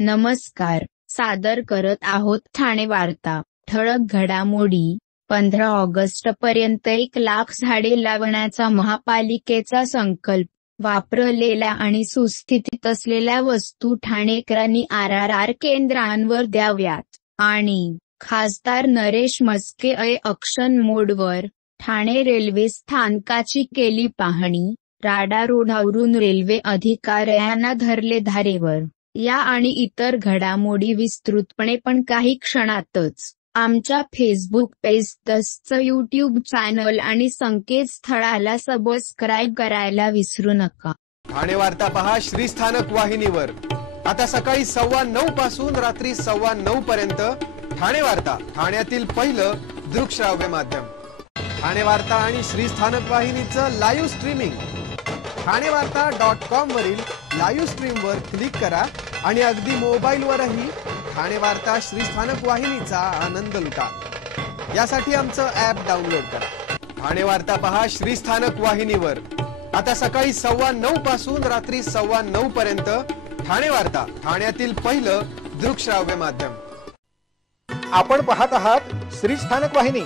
नमस्कार. सादर करत आहोत ठाणे वार्ता. ठळक घडामोडी. 15 ऑगस्टपर्यंत 1,00,000 झाडे लावण्याचा महापालिकेचा संकल्प. वापरलेल्या आणि सुस्थितीत असलेल्या वस्तू ठाणेकरांनी आरआरआर केंद्रांवर द्याव्यात. आणि खासदार नरेश म्हस्के ॲक्शन मोडवर. ठाणे रेल्वे स्थानकाची केली पाहणी. राडारोडावरून रेल्वे अधिकाऱ्यांना धरले धारेवर. या आणि इतर घडामोडी विस्तृतपणे पण काही क्षणातच. आमच्या फेसबुक पेज तसंच यूट्यूब चॅनल आणि संकेतस्थळाला सबस्क्राईब करायला विसरू नका. ठाणे वार्ता पहा श्रीस्थानक वाहिनीवर. आता सकाळी 9:15 पासून रात्री 9:15 पर्यंत ठाणे वार्ता, ठाण्यातील पहिलं दृकश्राव्य माध्यम. ठाणे वार्ता आणि श्रीस्थानक वाहिनीचं लाईव्ह स्ट्रीमिंग. ठाणेवार्ता.com वरील लाईव्ह स्ट्रीमवर क्लिक करा आणि अगदी मोबाईलवरही ठाणे वार्ता श्रीस्थानक वाहिनीचा आनंद लुटा. यासाठी आमचं ॲप डाउनलोड करा. ठाणे वार्ता पहा श्रीस्थानक वाहिनीवर. आता सकाळी 9:15 पासून रात्री 9:15 पर्यंत ठाणे वार्ता, ठाण्यातील पहिलं दृकश्राव्य माध्यम. आपण पाहत आहात श्रीस्थानक वाहिनी,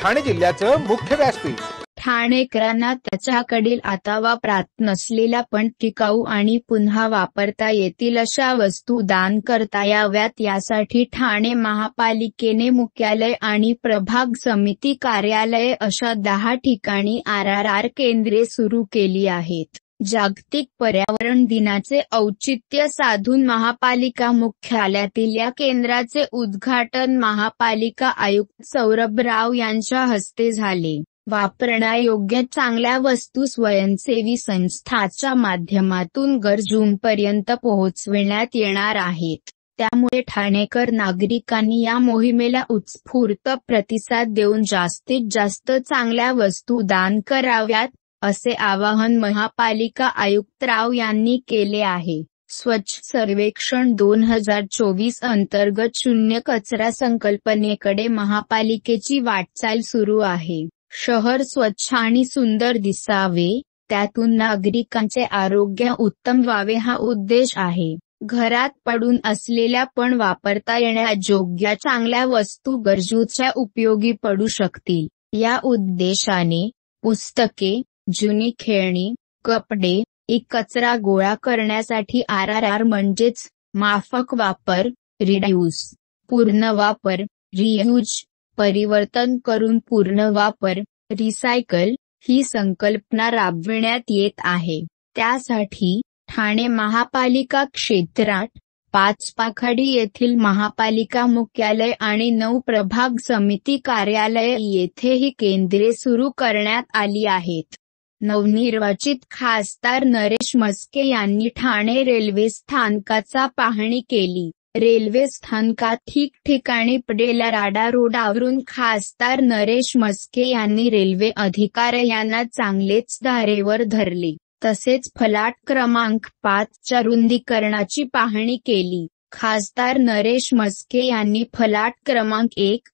ठाणे जिल्ह्याचं मुख्य व्यासपीठ. ठाणेकरांना त्याच्याकडील आता वापरात नसलेल्या पण टिकाऊ आणि पुन्हा वापरता येतील अशा वस्तू दान करता याव्यात, यासाठी ठाणे महापालिकेने मुख्यालय आणि प्रभाग समिती कार्यालये अशा 10 ठिकाणी आरआरआर केंद्रे सुरू केली आहेत. जागतिक पर्यावरण दिनाचे औचित्य साधून महापालिका मुख्यालयातील या केंद्राचे उद्घाटन महापालिका आयुक्त सौरभ राव यांच्या हस्ते झाले. वापरण्यायोग्य चांगल्या वस्तू स्वयंसेवी संस्थांच्या माध्यमातून गरजूंपर्यंत पोहोचविण्यात येणार आहेत. त्यामुळे ठाणेकर नागरिकांनी या मोहिमेला उत्स्फूर्त प्रतिसाद देऊन जास्तीत जास्त चांगल्या वस्तू दान कराव्यात, असे आवाहन महापालिका आयुक्त राव यांनी केले आहे. स्वच्छ सर्वेक्षण 2024 अंतर्गत शून्य कचरा संकल्पनेकडे महापालिकेची वाटचाल सुरू आहे. शहर स्वच्छ आणि सुंदर दिसावे, त्यातून नागरिकांचे आरोग्य उत्तम व्हावे हा उद्देश आहे. घरात पडून असलेल्या पण वापरता येण्याजोग्या चांगल्या वस्तू गरजूच्या उपयोगी पडू शकतील. या उद्देशाने पुस्तके, जुनी खेळणी, कपडे इ कचरा गोळा करण्यासाठी आरआरआर म्हणजेच माफक वापर, रिड्यूस, पूर्ण वापर, रियूज, परिवर्तन करून पूर्ण वापर, रिसायकल ही संकल्पना राबविण्यात येत आहे. त्यासाठी ठाणे महापालिका क्षेत्रात 5 पाखाडी येथील महापालिका मुख्यालय आणि 9 प्रभाग समिती कार्यालय येथे ही केंद्रे सुरू करण्यात आली आहेत. नवनिर्वाचित खासदार नरेश म्हस्के यांनी ठाणे रेल्वे स्थानकाचा पाहणी केली. रेल्वे स्थानकात ठिकठिकाणी पडलेल्या राडारोडावरून खासदार नरेश म्हस्के यांनी रेल्वे अधिकाऱ्यांना चांगलेच धारेवर धरले. तसेच फलाट क्रमांक 5 च्या रुंदीकरणाची पाहणी केली. खासदार नरेश म्हस्के यांनी फलाट क्रमांक 1,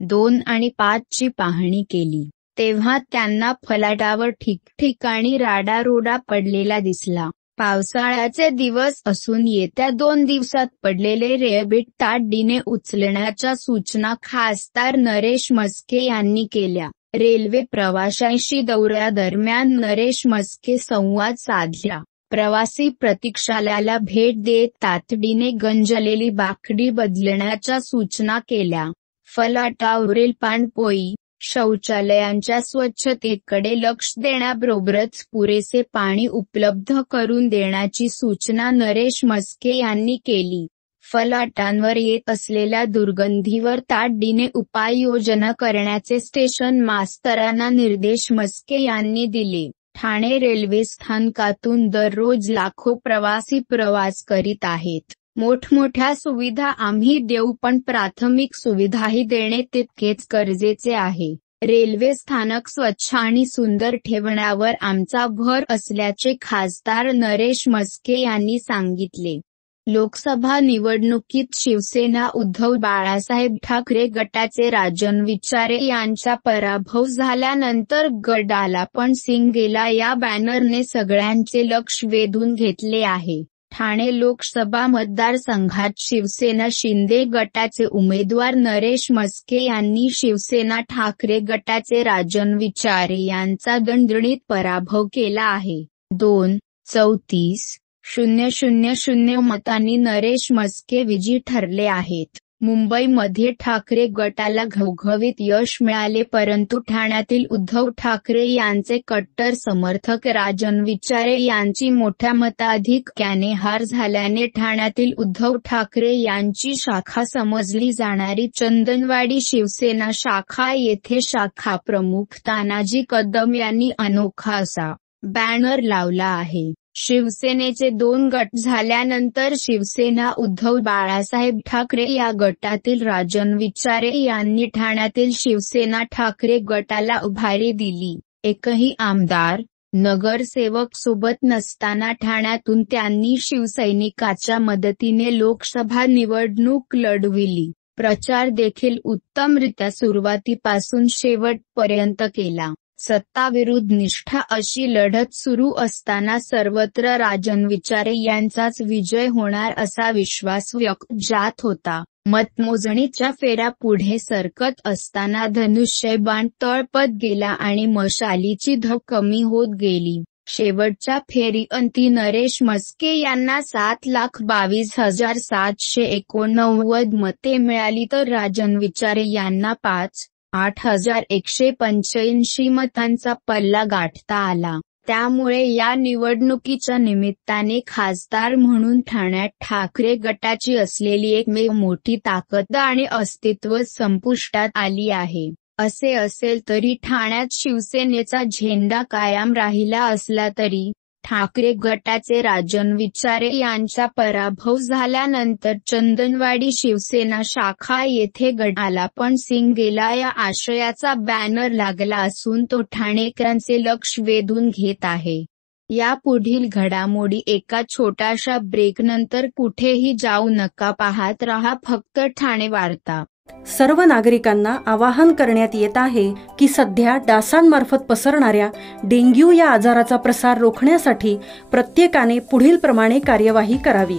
2 आणि 5 ची पाहणी केली. तेव्हा त्यांना फलाटावर ठिकठिकाणी राडारोडा पडलेला दिसला. पावसाळ्याचे दिवस असून येत्या 2 दिवसात पडलेले रेबीट तातडीने उचलण्याच्या सूचना खासदार नरेश म्हस्के यांनी केल्या. रेल्वे प्रवाशांशी दौऱ्यादरम्यान नरेश म्हस्के संवाद साधला. प्रवासी प्रतीक्षालयाला भेट देत तातडीने गंजलेली बाकडी बदलण्याच्या सूचना केल्या. फलाटावरील पाणपोई, शौचालयांच्या स्वच्छतेकडे लक्ष देण्याबरोबरच पुरेसे पाणी उपलब्ध करून देण्याची सूचना नरेश म्हस्के यांनी केली. फलाटांवर येत असलेल्या दुर्गंधीवर तातडीने उपाययोजना करण्याचे स्टेशन मास्तरांना निर्देश म्हस्के यांनी दिले. ठाणे रेल्वे स्थानकातून दररोज लाखो प्रवासी प्रवास करीत आहेत. मोठमोठ्या सुविधा आम्ही देऊ, पण प्राथमिक सुविधाही देणे तितकेच गरजेचे आहे. रेल्वे स्थानक स्वच्छ आणि सुंदर ठेवण्यावर आमचा भर असल्याचे खासदार नरेश म्हस्के यांनी सांगितले. लोकसभा निवडणुकीत शिवसेना उद्धव बाळासाहेब ठाकरे गटाचे राजन विचारे यांचा पराभव झाल्यानंतर गडाला पण सिंग गेला या बॅनरने सगळ्यांचे लक्ष वेधून घेतले आहे. ठाणे लोकसभा मतदारसंघात शिवसेना शिंदे गटाचे उमेदवार नरेश म्हस्के यांनी शिवसेना ठाकरे गटाचे राजन विचारे यांचा दणदणीत पराभव केला आहे. 2,34,000 मतांनी नरेश म्हस्के विजयी ठरले आहेत. मुंबईमध्ये ठाकरे गटाला घवघवीत यश मिळाले, परंतु ठाण्यातील उद्धव ठाकरे यांचे कट्टर समर्थक राजन विचारे यांची मोठ्या मताधिक्याने हार झाल्याने ठाण्यातील उद्धव ठाकरे यांची शाखा समजली जाणारी चंदनवाडी शिवसेना शाखा येथे शाखा प्रमुख तानाजी कदम यांनी अनोखा असा बॅनर लावला आहे. शिवसेनेचे 2 गट झाल्यानंतर शिवसेना उद्धव बाळासाहेब ठाकरे या गटातील राजन विचारे यांनी ठाण्यातील शिवसेना ठाकरे गटाला उभारी दिली. एकही आमदार, नगरसेवक सोबत नसताना ठाण्यातून त्यांनी शिवसैनिकाच्या मदतीने लोकसभा निवडणूक लढविली. प्रचार देखील उत्तमरित्या सुरुवातीपासून शेवटपर्यंत केला. सत्ता विरुद्ध निष्ठा अशी लढत सुरू असताना सर्वत्र राजन विचारे यांचाच विजय होणार असा विश्वास व्यक्त जात होता. मतमोजणीच्या फेऱ्या पुढे सरकत असताना धनुष्यबाण तळपत गेला आणि मशालीची धग कमी होत गेली. शेवटच्या फेरीअंती नरेश म्हस्के यांना 7,22,789 मते मिळाली तर राजन विचारे यांना 5,08,185 मतांचा पल्ला गाठता आला. त्यामुळे या निवडणुकीच्या निमित्ताने खासदार म्हणून ठाण्यात ठाकरे गटाची असलेली एकमेव मोठी ताकद आणि अस्तित्व संपुष्टात आली आहे. असे असले तरी ठाण्यात शिवसेनेचा झेंडा कायम राहिला असला तरी ठाकरे गटाचे राजन विचारे यांचा पराभव झाल्यानंतर चंदनवाडी शिवसेना शाखा येथे गडाला पण सिंग गेला या आशयाचा बॅनर लागला असून तो ठाणेकरांचे लक्ष वेधून घेत आहे. या पुढील घडामोडी एका छोट्याशा ब्रेकनंतर कुठेही जाऊ नका, पाहत रहा फक्त ठाणे वार्ता. सर्व नागरिकांना आवाहन करण्यात येत आहे की सध्या डासांमार्फत पसरणाऱ्या डेंग्यू या आजाराचा प्रसार रोखण्यासाठी प्रत्येकाने पुढीलप्रमाणे कार्यवाही करावी.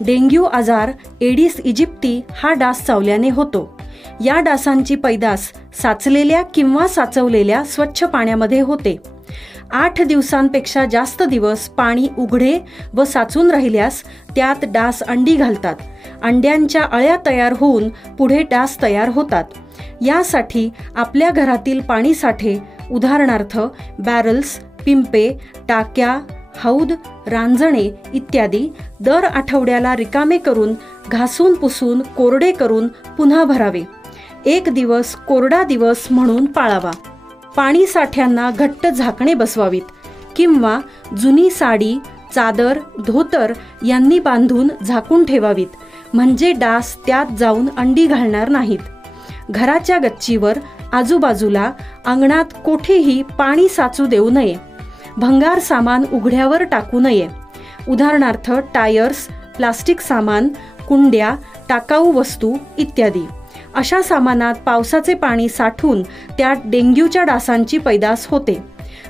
डेंग्यू आजार एडिस इजिप्ती हा डास चावल्याने होतो. या डासांची पैदास साचलेल्या किंवा साचवलेल्या स्वच्छ पाण्यामध्ये होते. 8 दिवसांपेक्षा जास्त दिवस पाणी उघडे व साचून राहिल्यास त्यात डास अंडी घालतात. अंड्यांच्या अळ्या तयार होऊन पुढे डास तयार होतात. यासाठी आपल्या घरातील पाणीसाठे उदाहरणार्थ बॅरल्स, पिंपे, टाक्या, हौद, रांजणे इत्यादी दर आठवड्याला रिकामे करून घासून पुसून कोरडे करून पुन्हा भरावे. 1 दिवस कोरडा दिवस म्हणून पाळावा. पाणी साठ्यांना घट्ट झाकणे बसवावीत किंवा जुनी साडी, चादर, धोतर यांनी बांधून झाकून ठेवावीत, म्हणजे डास त्यात जाऊन अंडी घालणार नाहीत. घराच्या गच्चीवर, आजूबाजूला, अंगणात कोठेही पाणी साचू देऊ नये. भंगार सामान उघड्यावर टाकू नये. उदाहरणार्थ टायर्स, प्लास्टिक सामान, कुंड्या, टाकाऊ वस्तू इत्यादी. अशा सामानात पावसाचे पाणी साठून त्यात डेंग्यूच्या डासांची पैदास होते.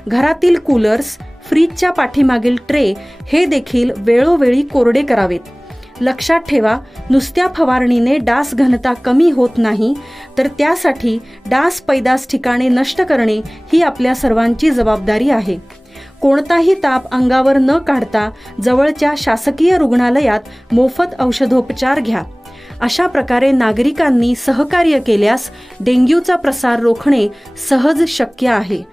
घरातील कूलर्स, फ्रीजच्या पाठीमागील ट्रे हे देखील वेळोवेळी कोरडे करावेत. लक्षात ठेवा, नुसत्या फवारणीने डास घनता कमी होत नाही, तर त्यासाठी डास पैदास ठिकाणे नष्ट करणे ही आपल्या सर्वांची जबाबदारी आहे. कोणताही ताप अंगावर न काढता जवळच्या शासकीय रुग्णालयात मोफत औषधोपचार घ्या. अशा प्रकारे नागरिकांनी सहकार्य केल्यास डेंग्यूचा प्रसार रोखणे सहज शक्य आहे.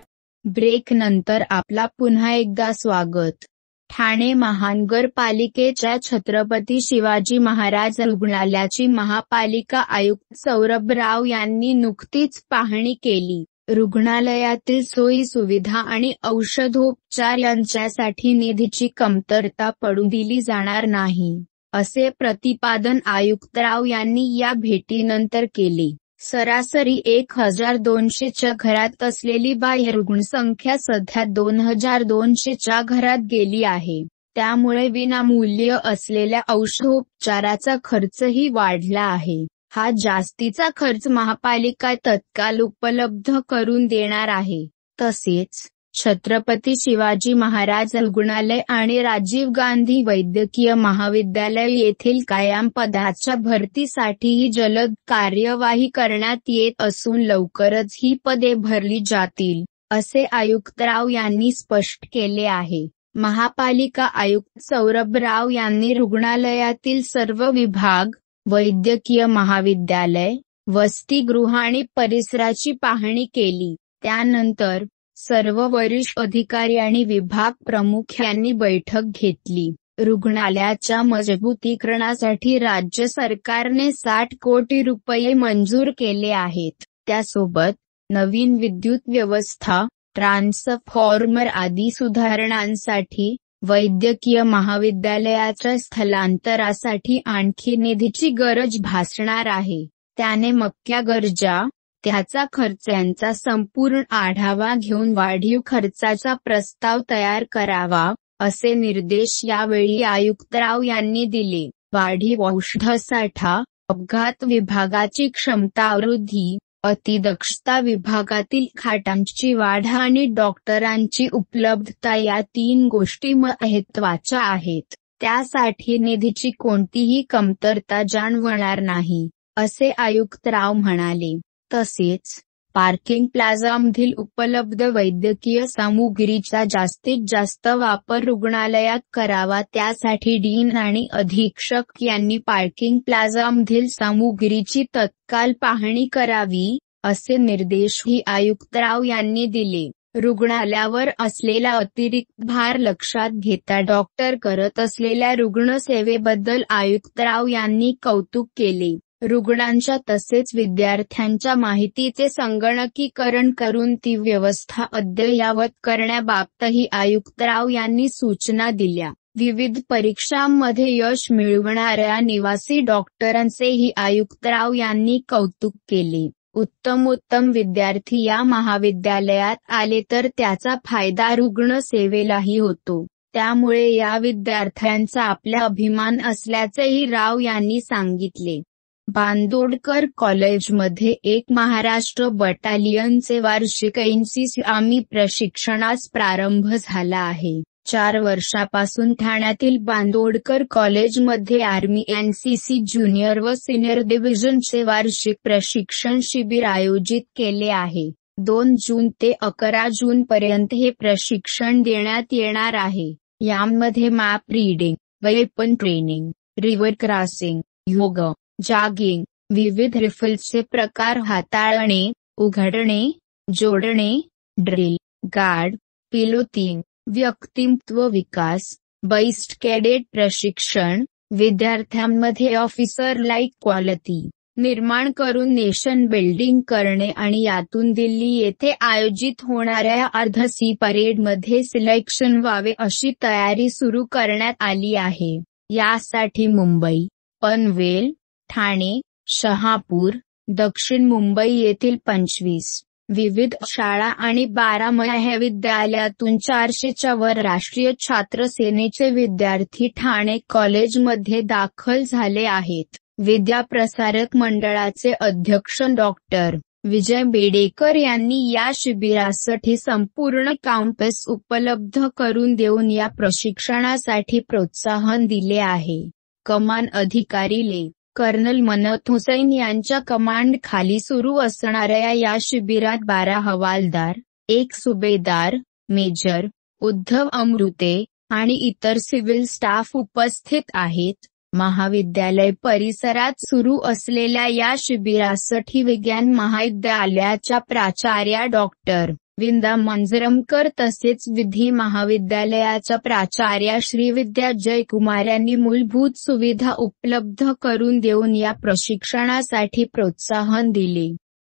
ब्रेक नंतर आपला पुन्हा एकदा स्वागत. ठाणे महानगरपालिकेच्या छत्रपती शिवाजी महाराज रुग्णालयाची महापालिका आयुक्त सौरभ राव यांनी नुकतीच पाहणी केली. रुग्णालयातील सोयी सुविधा आणि औषधोपचार यांच्यासाठी निधीची कमतरता पडू दिली जाणार नाही, असे प्रतिपादन आयुक्त राव यांनी या भेटीनंतर केले. सरासरी 1,200च्या घरात असलेली बाह्य रुग्णसंख्या सध्या 2,200च्या घरात गेली आहे. त्यामुळे विनामूल्य असलेल्या औषधोपचाराचा खर्चही वाढला आहे. हा जास्तीचा खर्च महापालिका तत्काळ उपलब्ध करून देणार आहे. तसेच छत्रपती शिवाजी महाराज रुग्णालय आणि राजीव गांधी वैद्यकीय महाविद्यालय येथील कायम पदाच्या भरतीसाठीही जलद कार्यवाही करण्यात येत असून लवकरच ही पदे भरली जातील, असे आयुक्तराव यांनी स्पष्ट केले आहे. महापालिका आयुक्त सौरभ राव यांनी रुग्णालयातील सर्व विभाग, वैद्यकीय महाविद्यालय, वसतिगृह आणि परिसराची पाहणी केली. त्यानंतर सर्व वरिष्ठ अधिकारी आणि विभाग प्रमुख यांनी बैठक घेतली. रुग्णालयाच्या मजबूतीकरणासाठी राज्य सरकारने 60 कोटी रुपये मंजूर केले आहेत. त्यासोबत नवीन विद्युत व्यवस्था, ट्रान्सफॉर्मर आदी सुधारणांसाठी वैद्यकीय महाविद्यालयाच्या स्थलांतरासाठी आणखी निधीची गरज भासणार आहे. त्याने मुख्य गरजा, त्याचा खर्च यांचा संपूर्ण आढावा घेऊन वाढीव खर्चाचा प्रस्ताव तयार करावा, असे निर्देश यावेळी आयुक्तराव यांनी दिले. वाढीव औषधसाठा, अपघात विभागाची क्षमता वृद्धी, अतिदक्षता विभागातील खाटांची वाढ आणि डॉक्टरांची उपलब्धता या 3 गोष्टी महत्त्वाच्या आहेत. त्यासाठी निधीची कोणतीही कमतरता जाणवणार नाही, असे आयुक्तराव म्हणाले. तसेच पार्किंग प्लाझामधील उपलब्ध वैद्यकीय सामुग्रीचा जास्तीत जास्त वापर रुग्णालयात करावा. त्यासाठी डीन आणि अधीक्षक यांनी पार्किंग प्लाझामधील सामुग्रीची तत्काळ पाहणी करावी, असे निर्देशही आयुक्तराव यांनी दिले. रुग्णालयावर असलेला अतिरिक्त भार लक्षात घेता डॉक्टर करत असलेल्या रुग्णसेवेबद्दल आयुक्तराव यांनी कौतुक केले. रुग्णांच्या तसेच विद्यार्थ्यांच्या माहितीचे संगणकीकरण करून ती व्यवस्था अद्ययावत करण्याबाबतही आयुक्तराव यांनी सूचना दिल्या. विविध परीक्षांमध्ये यश मिळवणाऱ्या निवासी डॉक्टरांचेही आयुक्तराव यांनी कौतुक केले. उत्तमोत्तम विद्यार्थी या महाविद्यालयात आले तर त्याचा फायदा रुग्णसेवेलाही होतो. त्यामुळे या विद्यार्थ्यांचा आपला अभिमान असल्याचेही राव यांनी सांगितले. बांदोडकर कॉलेजमध्ये एक महाराष्ट्र बटालियनचे वार्षिक एनसीसी आर्मी प्रशिक्षणास प्रारंभ झाला आहे. 4 वर्षापासून ठाण्यातील बांदोडकर कॉलेजमध्ये आर्मी एनसीसी ज्युनियर व सिनियर डिव्हिजनचे वार्षिक प्रशिक्षण शिबिर आयोजित केले आहे. 2 जून ते 11 जून पर्यंत हे प्रशिक्षण देण्यात येणार आहे. यामध्ये map reading, weapon training, river crossing, योग, जॉगिंग, विविध रिफल्सचे प्रकार हाताळणे, उघडणे, जोडणे, ड्रिल, गार्ड, पिलोटिंग, व्यक्तिमत्व विकास, बेस्ट कॅडेट प्रशिक्षण, विद्यार्थ्यांमध्ये ऑफिसर लाईक क्वालिटी निर्माण करून नेशन बिल्डिंग करणे आणि यातून दिल्ली येथे आयोजित होणाऱ्या अर्धसी परेडमध्ये सिलेक्शन व्हावे अशी तयारी सुरू करण्यात आली आहे. यासाठी मुंबई, पनवेल, ठाणे, शहापूर, दक्षिण मुंबई येथील 25 विविध शाळा आणि 12 महाविद्यालयातून 400च्या वर राष्ट्रीय छात्र सेनेचे विद्यार्थी ठाणे कॉलेजमध्ये दाखल झाले आहेत. विद्याप्रसारक मंडळाचे अध्यक्ष डॉक्टर विजय बेडेकर यांनी या शिबिरासाठी संपूर्ण कॅम्पस उपलब्ध करून देऊन या प्रशिक्षणासाठी प्रोत्साहन दिले आहे. कमान अधिकारी ले. कर्नल मनोज हुसैन यांच्या कमांड खाली सुरू असणाऱ्या या शिबिरात 12 हवालदार, 1 सुभेदार, मेजर, उद्धव अमृते आणि इतर सिव्हिल स्टाफ उपस्थित आहेत. महाविद्यालय परिसरात सुरू असलेल्या या शिबिरासाठी विज्ञान महाविद्यालयाच्या प्राचार्या डॉक्टर विंदा मंजरमकर तसेच विधी महाविद्यालयाच्या प्राचार्या श्रीविद्या जयकुमार यांनी मूलभूत सुविधा उपलब्ध करून देऊन या प्रशिक्षणासाठी प्रोत्साहन दिले.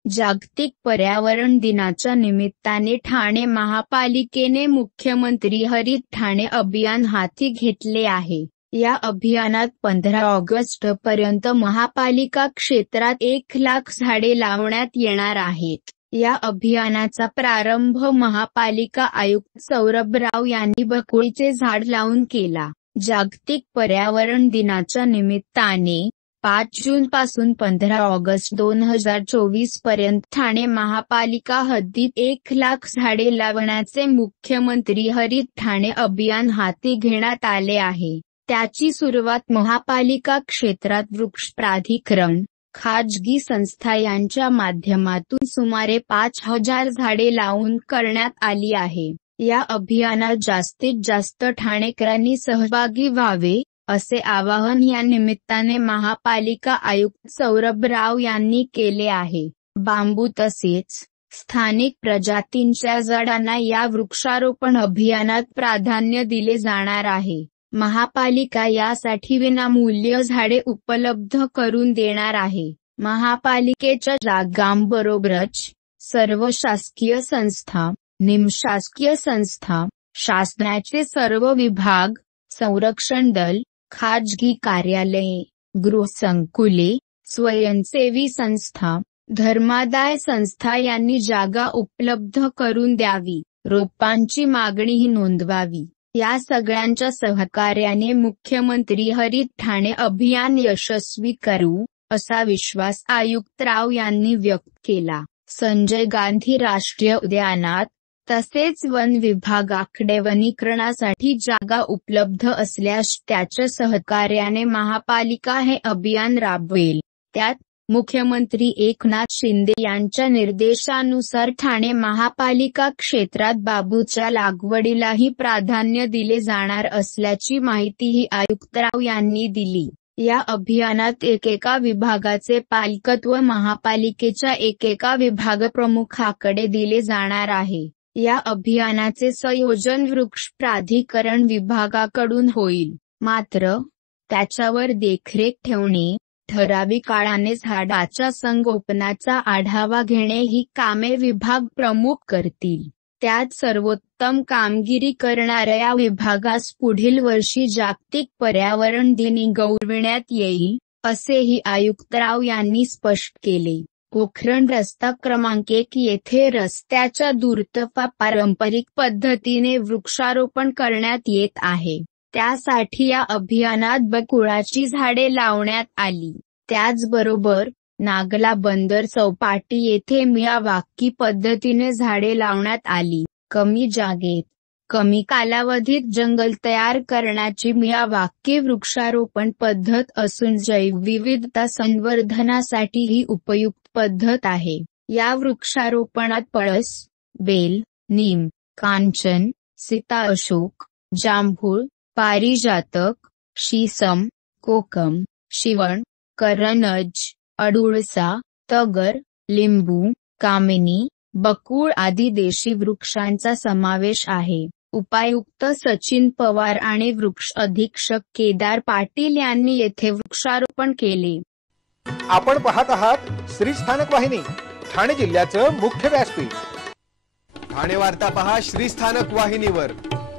जागतिक पर्यावरण दिनाच्या निमित्ताने ठाणे महापालिकेने मुख्यमंत्री हरित ठाणे अभियान हाती घेतले आहे. या अभियानात 15 ऑगस्ट पर्यंत महापालिका क्षेत्रात 1,00,000 झाडे लावण्यात येणार आहेत. या अभियानाचा प्रारंभ महापालिका आयुक्त सौरभ राव यांनी बकुळीचे झाड लावून केला. जागतिक पर्यावरण दिनाच्या निमित्ताने 5 जून पासून 15 ऑगस्ट 2024 पर्यंत ठाणे महापालिका हद्दीत 1,00,000 झाडे लावण्याचे मुख्यमंत्री हरित ठाणे अभियान हाती घेण्यात आले आहे. त्याची सुरुवात महापालिका क्षेत्रात वृक्ष प्राधिकरण, खाजगी संस्था यांच्या माध्यमातून सुमारे 5,000 झाडे लावून करण्यात आली आहे. या अभियानात जास्तीत जास्त ठाणेकरांनी सहभागी व्हावे, असे आवाहन या निमित्ताने महापालिका आयुक्त सौरभ राव यांनी केले आहे. बांबू तसेच स्थानिक प्रजातींच्या झाडांना या वृक्षारोपण अभियानात प्राधान्य दिले जाणार आहे. महापालिका यासाठी विनामूल्य झाडे उपलब्ध करून देणार आहे. महापालिकेच्या जागांबरोबरच सर्व शासकीय संस्था, निमशासकीय संस्था, शासनाचे सर्व विभाग, संरक्षण दल, खाजगी कार्यालये, गृहसंकुले, स्वयंसेवी संस्था, धर्मादाय संस्था यांनी जागा उपलब्ध करून द्यावी. रोपांची मागणीही नोंदवावी. या सगळ्यांच्या सहकार्याने मुख्यमंत्री हरित ठाणे अभियान यशस्वी करू, असा विश्वास आयुक्त राव यांनी व्यक्त केला. संजय गांधी राष्ट्रीय उद्यानात तसेच वन विभागाकडे वनीकरणासाठी जागा उपलब्ध असल्यास त्याच्या सहकार्याने महापालिका हे अभियान राबवेल. त्यात मुख्यमंत्री एकनाथ शिंदे यांच्या निर्देशानुसार ठाणे महापालिका क्षेत्रात बांबूच्या लागवडीलाही प्राधान्य दिले जाणार असल्याची माहितीही आयुक्तराव यांनी दिली. या अभियानात एकेका विभागाचे पालकत्व महापालिकेच्या एकेका विभागप्रमुखाकडे दिले जाणार आहे. या अभियानाचे संयोजन वृक्ष प्राधिकरण विभागाकडून होईल. मात्र त्याच्यावर देखरेख ठेवणे, ठराविक काळाने झाडाच्या संगोपनाचा आढावा घेणे ही कामे विभाग प्रमुख करतील. त्यात सर्वोत्तम कामगिरी करणाऱ्या विभागास पुढील वर्षी जागतिक पर्यावरण दिनी गौरविण्यात येईल, असेही आयुक्तराव यांनी स्पष्ट केले. पोखरण रस्ता क्रमांक 1 येथे रस्त्याच्या दूरतर्फा पारंपरिक पद्धतीने वृक्षारोपण करण्यात येत आहे. त्यासाठी या अभियानात बकुळाची झाडे लावण्यात आली. त्याचबरोबर नागला बंदर चौपाटी येथे मियावाकी पद्धतीने झाडे लावण्यात आली. कमी जागेत कमी कालावधीत जंगल तयार करण्याची मियावाकी वृक्षारोपण पद्धत असून जैवविविधता संवर्धनासाठी ही उपयुक्त पद्धत आहे. या वृक्षारोपणात पळस, बेल, नीम, कांचन, सीता अशोक, जांभूळ, पारिजातक, शीसम, कोकम, शिवण, करंज, अडुळसा, तगर, लिंबू, कामिनी, बकुळ आदी देशी वृक्षांचा समावेश आहे. उपायुक्त सचिन पवार आणि वृक्ष अधीक्षक केदार पाटील यांनी येथे वृक्षारोपण केले. आपण पाहत आहात श्री स्थानक वाहिनी, ठाणे जिल्ह्याचं मुख्य व्यासपीठ. ठाणे वार्ता पहा श्री स्थानक वाहिनीवर.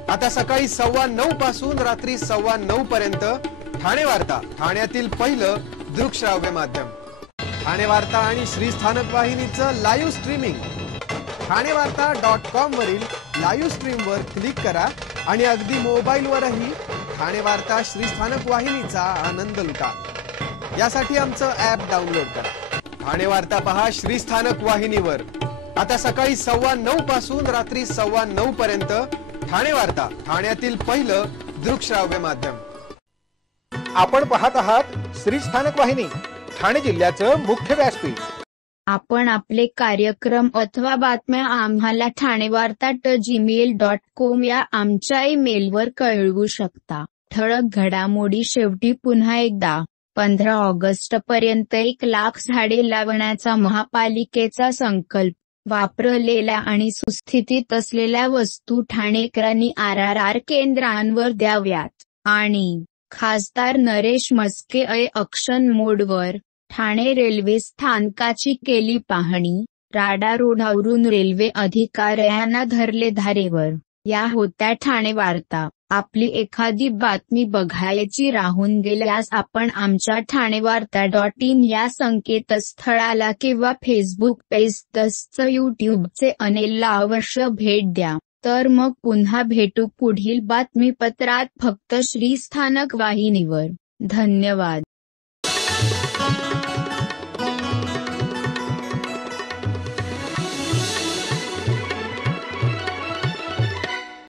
आता सकाळी 9:15 पासून रात्री 9:15 पर्यंत ठाणे वार्ता, ठाण्यातील पहिलं दृकश्राव्य माध्यम. ठाणे वार्ता आणि श्री स्थानक वाहिनीचं लाईव्ह स्ट्रीमिंग ठाणेवार्ता.com वरील लाईव्ह स्ट्रीमवर क्लिक करा आणि अगदी मोबाईलवरही ठाणे वार्ता श्री स्थानक वाहिनीचा आनंद लुटा. यासाठी आमचं ॲप डाउनलोड करा. ठाणे वार्ता पहा श्री स्थानक वाहिनीवर. आता सकाळी 9:15 पासून रात्री 9:15 पर्यंत ठाणे वार्ता, ठाण्यातील पहिलं दृकश्राव्य माध्यम. आपण पाहत आहात श्री स्थानक वाहिनी, ठाणे जिल्ह्याचं मुख्य व्यासपीठ. आपण आपले कार्यक्रम अथवा बातम्या आम्हाला ठाणेवार्ता@gmail.com या आमच्या ईमेलवर कळवू शकता. ठळक घडामोडी शेवटी पुन्हा एकदा 15 ऑगस्ट पर्यंत 1,00,000 झाडे लावण्याचा महापालिकेचा संकल्प. वापरलेल्या आणि सुस्थितीत असलेल्या वस्तू ठाणेकरांनी RRR केंद्रांवर द्याव्यात. आणि खासदार नरेश म्हस्के ॲक्शन मोडवर. ठाणे रेल्वे स्थानकाची केली पाहणी. राडारोडवरून रेल्वे अधिकाऱ्यांना धरले धारेवर. या होत्या ठाणे वार्ता. आपली एखादी बातमी बघायची राहून गेल्यास आपण आमच्या ठाणेवार्ता.in या संकेतस्थळाला किंवा फेसबुक पेज तसंच यूट्यूबचे चॅनेलला अवश्य भेट द्या. तर मग पुन्हा भेटू पुढील बातमीपत्रात फक्त श्री स्थानक वाहिनीवर. धन्यवाद.